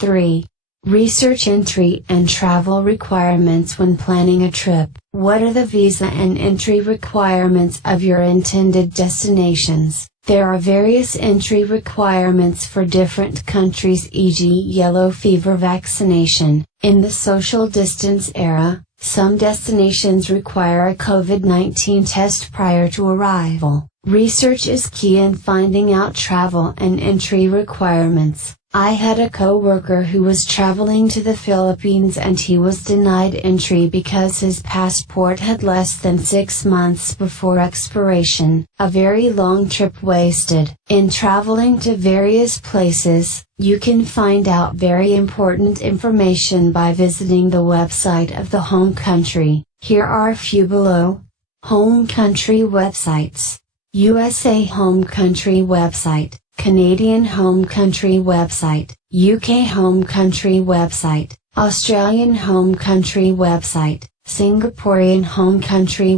3. Research entry and travel requirements when planning a trip. What are the visa and entry requirements of your intended destinations? There are various entry requirements for different countries, e.g., yellow fever vaccination. In the social distance era, some destinations require a COVID-19 test prior to arrival. Research is key in finding out travel and entry requirements. I had a co-worker who was traveling to the Philippines and he was denied entry because his passport had less than 6 months before expiration. A very long trip wasted. In traveling to various places, you can find out very important information by visiting the website of the home country. Here are a few below. Home country websites. USA home country website. Canadian home country website, UK home country website, Australian home country website, Singaporean home country